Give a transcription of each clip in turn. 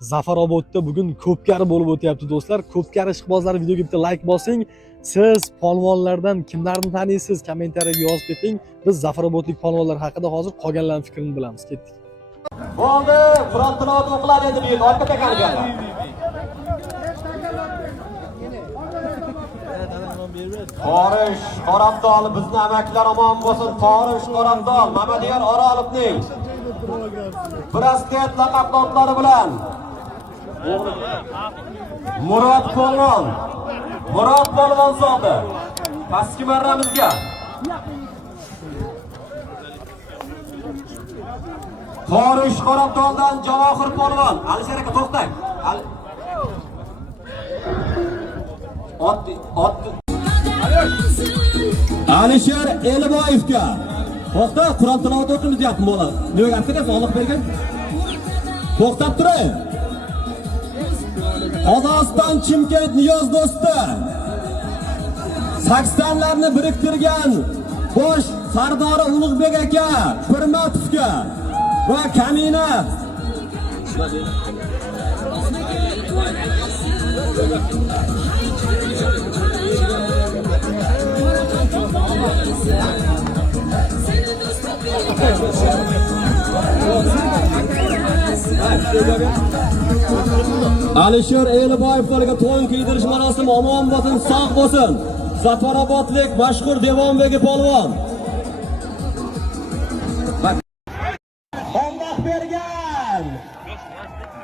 Zafarobodda bugun ko'pkari bo'lib o'tyapti do'stlar. Ko'pkari ishqibozlari videoga bitta like bosing. Siz polvonlardan kimlarni taniysiz? Kommentariyaga yozib keting. Biz Zafarobodlik polvonlar haqida hozir qolganlarning fikrini bilamiz. Ketdik. Bo'ldi, frontini o'qiladi endi bu orqa tekarga. Forish Qorabdol bizni amaklar omon bo'lsin. Forish Qorabdol Mamadiyar Orolovning Brastet laqabdorlari bilan Murod polvon soldi. Pastki marramizga Forish Qorabdoldan Javohir polvon. Alisher aka to'xtang. Alisher Elboyevga to'xta, Qur'on tilovat o'qimizyapti bola. Nega gapga sog'liq bergan? To'xtab turing. Qozog'iston Chimkent Niyoz do'sti 80larni biriktirgan bosh sardori Ulug'bek aka Pirmatovga va Kamina Alisher Elboyevlarga to'y kiydirish marosimi omon bo'lsin, sog' bo'lsin. Zafarobodlik mashhur Devonbegi polvon. Xondoq bergan.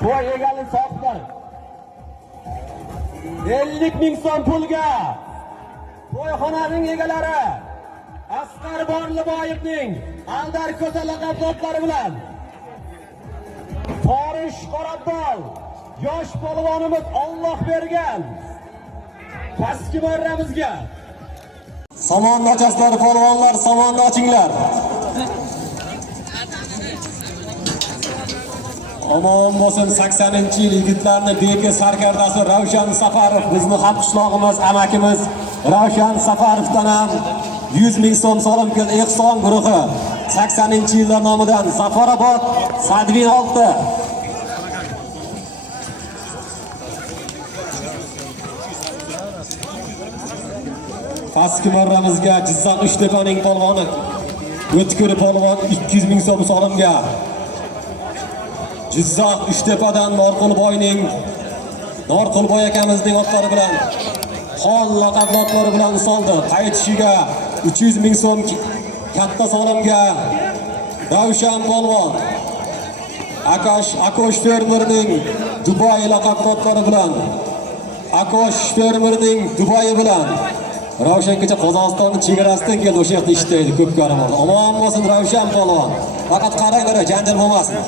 To'y egalik soqdir. 50 ming so'm pulga to'yxonaning egalari Asqar Borliboyevning Aldar Ko'sa laqabdotlari bilan Forish Qorabdol yosh polvonimiz Alloh bergan pastki marramizga somonni ochasizlar polvonlar, somonni ochinglar. Omon bo'lsin 80-yil yigitlarni beki sarkardasi Ravshan Safarov, bizning ham qishlog'imiz amakimiz Ravshan Safarovdan ham 100 ming so'm so'ralgan ehson guruhi 80-yillar nomidan Zafarobod Sadvin 6. Pastki marramizga Jizzax Uchtepaning polvoni O'tkir polvon 200 ming so'm so'ralgan. Jizzax Uchtepadan Norqulboy akamizning otlari bilan xon laqabdotlari bilan soldi. Qaytishiga 300 ming so'm katta so'ramga Ravshan polvon Akosh fermerning Dubai laqabdotlari bilan Akosh fermerning Dubai bilan Ravshan kecha Qozog'istonning chegarasidan keldi, o'sha yerda ishlaydi, ko'p ko'rim bor. Omon bo'lsin Ravshan polvon. Faqat qaranglar, janjal bo'lmasin.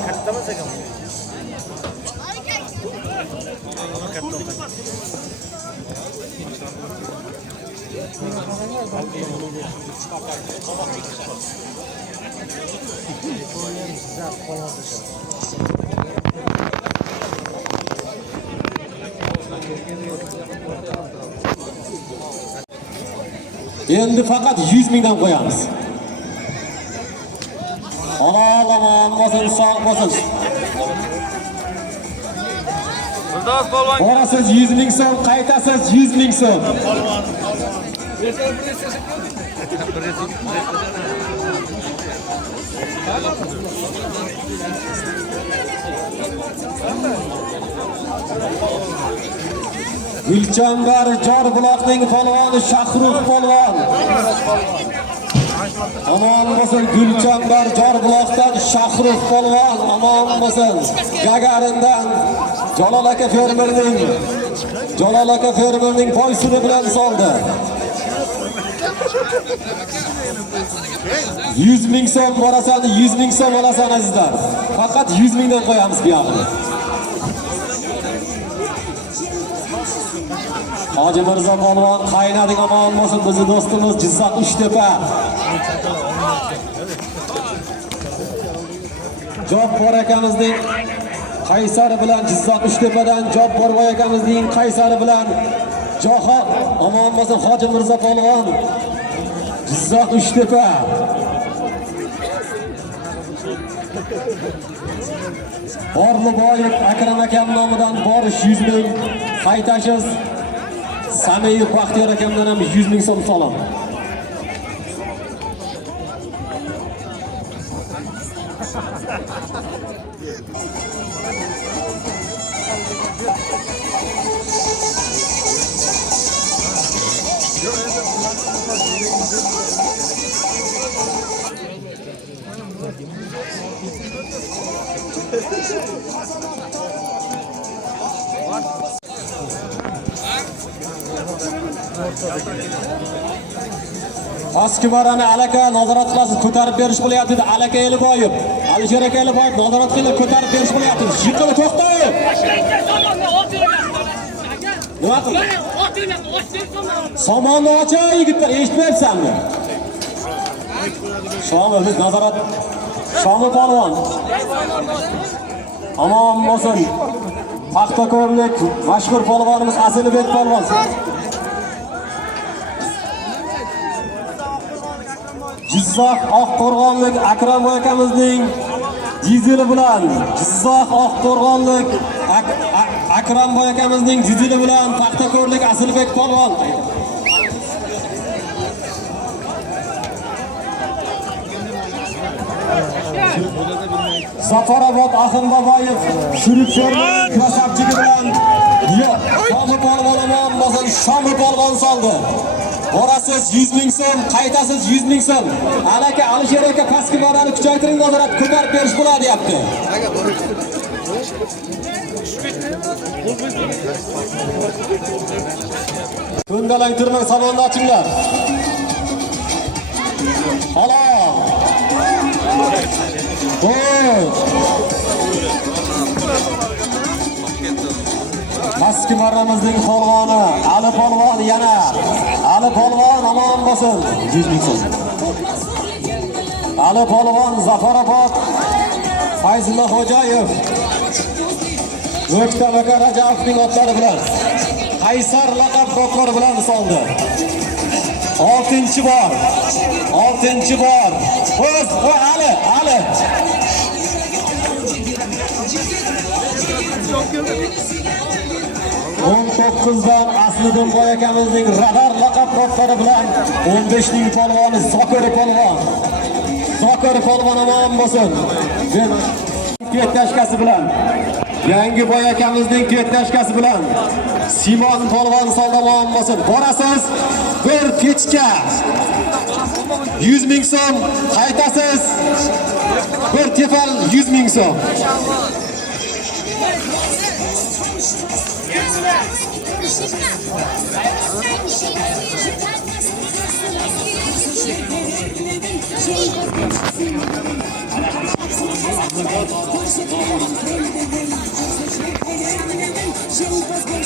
Endi faqat 100 mingdan qo'yamiz. Halol omon bo'lsin, sog' bo'lsin. Borasiz 100 ming so'm, qaytasiz 100 ming so'm. Gulchambar Jorbuloqning polvoni Shahrux polvon. Omon bo'lsin Gulchambar Jorbuloqdan Shahrux polvon, omon bo'lsin. Gagarindan Jalol aka fermerning poysuni bilan soldi. 100 ming so'm borasan, 100 ming so'm olasan azizlar. Faqat 100 mingdan qo'yamiz bu yoqni. Hoji Mirzo polvon qaynadik, omon bo'lsin bizning do'stimiz Jizzax Uchtepa. Jobbor akamizning Qaysari bilan Jizzax Uchtepadan Jobborboy akamizning Qaysari bilan Johon, omon bo'lsin Hoji Mirzo polvon Jizzax Uchtepa. Borliboyev Akram akam nomidan borish 100 ming, qaytashiz Samiyev Baxtiyor akamdan ham 100 ming so'm salom. Pastki barani alaka nazorat qilasiz, ko'tarib berish bo'lyapti dedi Alaka Eliboyev. Alisher aka Eliboyev nazorat qilib ko'tarib berish bo'lyapti. Yiqilib to'xtayib. Nima qildi? Somonni ocha yigitlar, eshitmayapsanmi? Shomi biz nazorat Shomi polvon. Amon bo'lsin. Paxtakorlik mashhur polvonimiz Asilbek polvon. Jizzax Oqto'rg'onlik Akramboy akamizning dizeli bilan Jizzax Oqto'rg'onlik Akramboy akamizning dizeli bilan Paxtakorlik Asilbek polvon. Zafarobod Ahim Babayev Shurikshorning krasavchigi bilan Shomi polvon bo'lsin, Shomi polvon soldi. Borasiz 100 ming so'm, qaytasiz 100 ming so'm. Alaka Alisher aka pastki barani kuchaytiring, nazorat ko'tarib berish bo'ladi deyapti. Ko'ndalang turmang, salonni ochinglar. Halol. Pastki marramizning polvoni Ali polvon yana. Ali polvon omon bo'lsin. 100 ming so'm. Ali polvon Zafarobod Fayzulla Xo'jayev O'ktam aka Rajabovning otlari bilan Qaysar laqab boqlari bilan soldi. 6-bor. 6-bor. O'z Ali. 19dan Asliddin boy akamizning radar laqab boqlari bilan 15ning polvoni Zokir polvon. Zokir polvon omon bo'lsin. Ketashkasi bilan Yangi boy akamizning ketashkasi bilan Simon polvon soldamon bo'lsin. Borasiz bir pechka 100 ming so'm, qaytasiz bir tefal 100 ming so'm.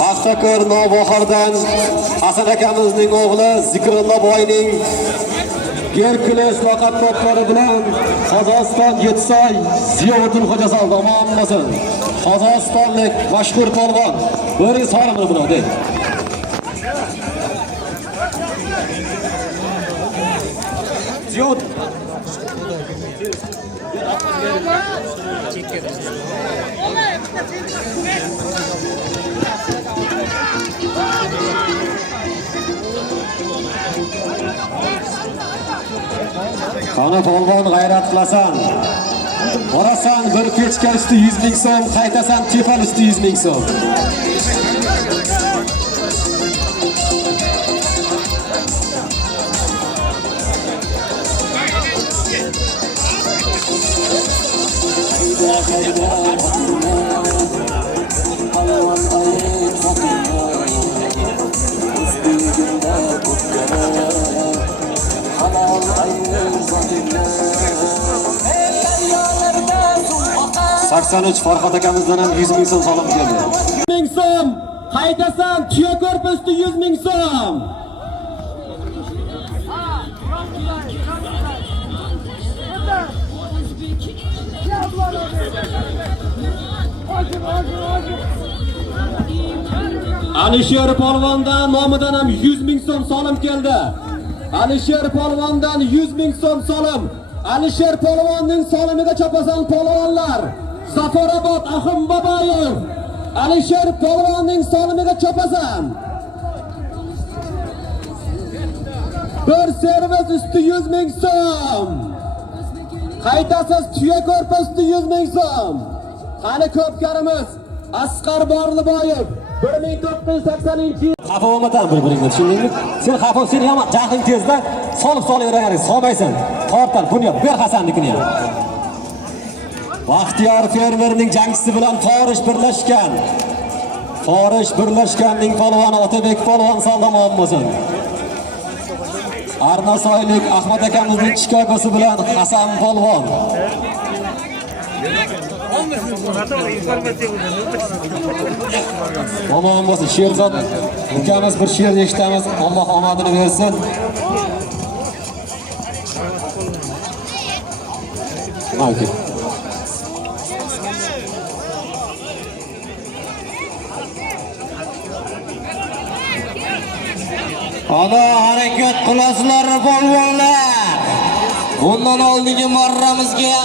Paxtakor Navohirdan Hasan akamizning o'g'li Zikrullo boyning Gerkules laqab to'plari bilan Qozog'iston Yetsoy Ziyovuddin Xo'jasoldi omon bo'lsin. Qozog'istonlik mashhur polvon. Bo'ring so'ramini buni deb. Ziyod Qani polvon g'ayrat qilasan. Borasan bir pechka usti 100 ming so'm, qaytasan tefal usti 100 ming so'm. Saksonuch Farhod akamizdan ham 100 ming so'm salom keldi. 100 ming so'm, qaytasan tuya korpusi 100 ming so'm. Alisher polvondan nomidan ham 100 ming so'm solim keldi. Alisher polvondan 100 ming so'm solim. Alisher polvonning solimiga chopasan polvonlar. Zafarobod Ahim Boboyev. Alisher Polvonning sonimiga chopasan. Bir servis üstü 100 ming so'm. Qaytasiz tuya ko'rpa üstü 100 ming so'm. Qani ko'pkarimiz Asqar Borliboyev 1980-yil. Xafa bo'lmadan bir-biringga tushundingmi? Sen xafa, sen ham jahling tezda solib yuraverasiz, solmaysan. Tortal, buni yo'q, ber Hasannikini ham. Baxtiyor fermerning jangchisi bilan Forish birlashganning polvoni Otabek polvon sog'lom bo'lsin. Arnasoylik Ahmad akamizning Chicagosi bilan Hasan polvon. Omon bo'lsin, Sherzod ukamiz bir she'r eshitamiz. Alloh omadini bersin. Malki. Ana harakat qilasizlar polvonlar. Bundan oldingi marramizga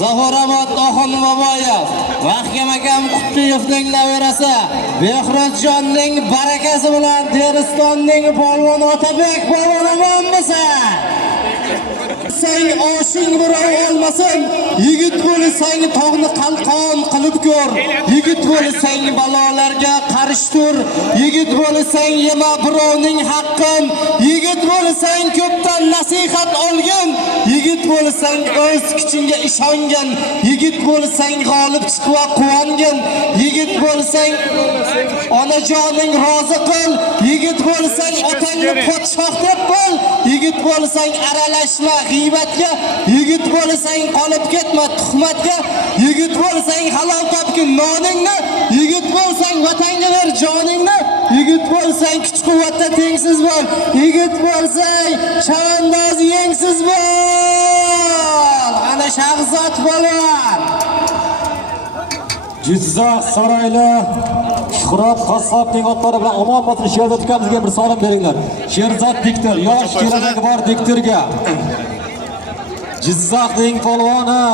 Zafarobod Ahim Boboyev, Mahkam akam Qutliyevning nabirasi Behrozjonning barakasi bilan Teristonning polvoni Otabek polvon omon bo'lsin. Sen oshing birov olmasin, yigit bo'lsang tog'ni qalqon qilib ko'r. Yigit bo'lsang balolarga qarshi tur. Yigit bo'lsang yema birovning haqqin. Yigit bo'lsang ko'pdan nasihat olgin. Yigit bo'lsang o'z kuchingga ishongan. Yigit bo'lsang g'olib chiqib quvongin. Yigit bo'lsang onajoning rozi qil. Yigit bo'lsang otangni podshoh deb bil. Yigit bo'lsang aralashma g'iybatga, yigit bo'lsang qolib ketma tuhmatga, yigit bo'lsang halol topgin noningni, yigit bo'lsang vatanga ber joningni, yigit bo'lsang kuch-quvvatda tengsiz bo'l, yigit bo'lsang chavandoz yengsiz bo'l. Ana Shahzod polvon. Jizzax saroyli Shuhrat Qassobning otlari bilan omon bo'lsin. Sherzod ukamizga bir salom beringlar. Sherzod diktor, yosh kelajagi bor diktorga. Jizzaxning polvoni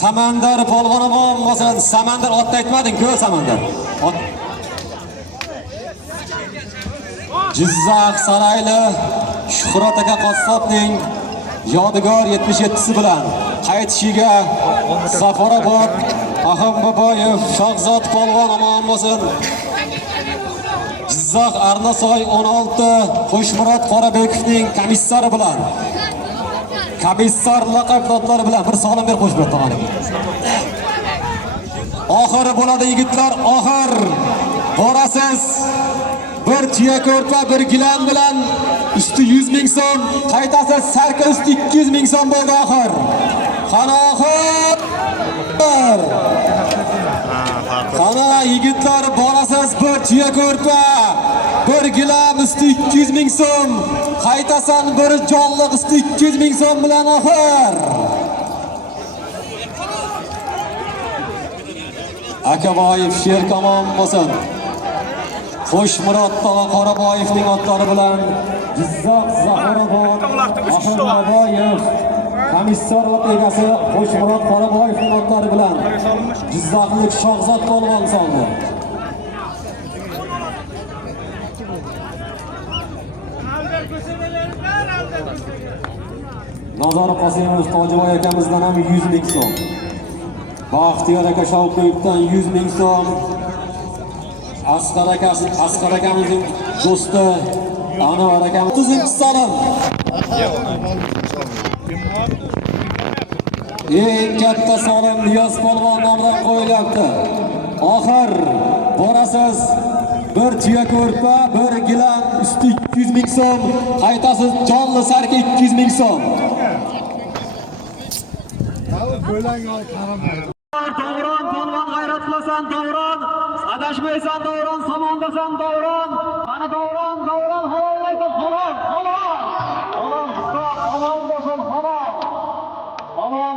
Samandar polvon omon bo'lsin. Samandar otni aytmading-ku, Samandar. Jizzax saroyli Shuhrat aka Qassobning yodgor 77si bilan qaytishiga Zafarobod Ahim Boboyev, Shahzod polvon omon bo'lsin. Jizzax Arnasoy 16 Qo'shmurod Qorabekovning komissari bilan komissar laqabdorlari bilan bir salom ber Qo'shmurod tomoniga. Oxiri bo'ladi yigitlar, oxir. Borasiz. Bir tuya ko'rpa, bir gilam bilan usti 100 ming so'm, qaytasiz sarka usti 200 ming so'm bo'ldi oxir. Qani oxir. Qani yigitlar, borasiz, bir tuya ko'rpa, bir gilam usti 200 ming so'm, qaytasan bir jonliq usti 200 ming so'm bilan oxir. Akaboyev Sherkamon bo'lsin. Qo'shmurod tog'a Qoraboyevning otlari bilan Jizzax Zafarobod Ahim Boboyev, komissar ot egasi Qo'shmurod Qoraboyevning otlari bilan Jizzaxlik Shahzod polvon soldi. Nazar Qosimov Tojiboy akamizdan ham 100 ming so'm. Baxtiyor aka Shavqo'yevdan 100 ming so'm. Asqar akamizning do'sti Anvar akam 30-salom. Eng katta salom Niyoz polvon nomidan qo'yilyapti. Oxir borasiz, bir tuya ko'rpa, bir gilam usti 200 ming so'm, qaytasiz jonli sarka 200 ming so'm. Davron polvon g'ayrat qilasan, Davron. Adashmaysan Davron, somondasan Davron. Mana Davron halollaysan, halol. Halol, halol bo'lsin, halol. Halol.